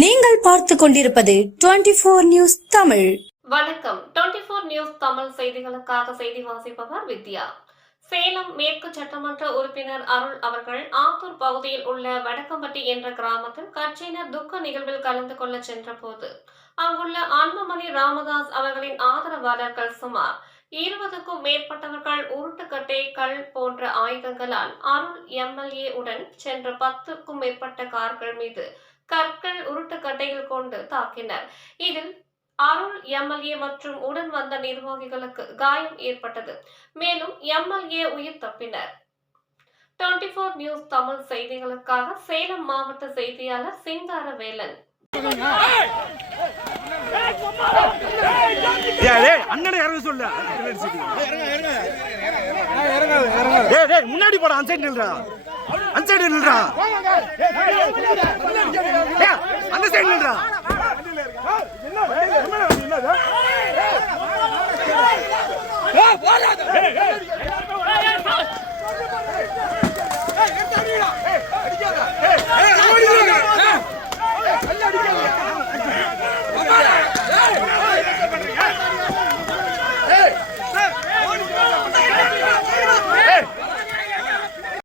நீங்கள் பார்த்து கொண்டிருப்பது டுவெண்டி போர் நியூஸ் தமிழ். வணக்கம். 24 நியூஸ் தமிழ் செய்திகளுக்காக செய்தி வாசிப்பவர் வித்யா. சேலம் மேற்கு சட்டமன்ற உறுப்பினர் அருள் அவர்கள் ஆத்தூர் பகுதியில் உள்ள வடக்கம்பட்டி என்ற கிராமத்தில் கட்சியினர் துக்க நிகழ்வில் கலந்து கொள்ள சென்றபோது அங்குள்ள அன்புமணி ராமதாஸ் அவர்களின் ஆதரவாளர்கள் சுமார் இருபதுக்கும் மேற்பட்டவர்கள் உருட்டுக்கட்டை கல் போன்ற ஆயுதங்களால் அருள் எம்எல்ஏ உடன் சென்ற பத்துக்கும் மேற்பட்ட கார்கள் மீது கற்கள் உருட்டுக்கட்டையில் கொண்டு தாக்கினர். இதில் அருள் எம்எல்ஏ மற்றும் உடன் வந்த நிர்வாகிகளுக்கு காயம் ஏற்பட்டது. மேலும் எம்எல்ஏ உயிர் தப்பினர். 24 நியூஸ் தமிழ் செய்திகளுக்காக சேலம் மாவட்ட செய்தியாளர் சிங்காரவேலன். முன்னாடி போடா அந்த நில்றா. அந்த நில்றா. என்ன சைடு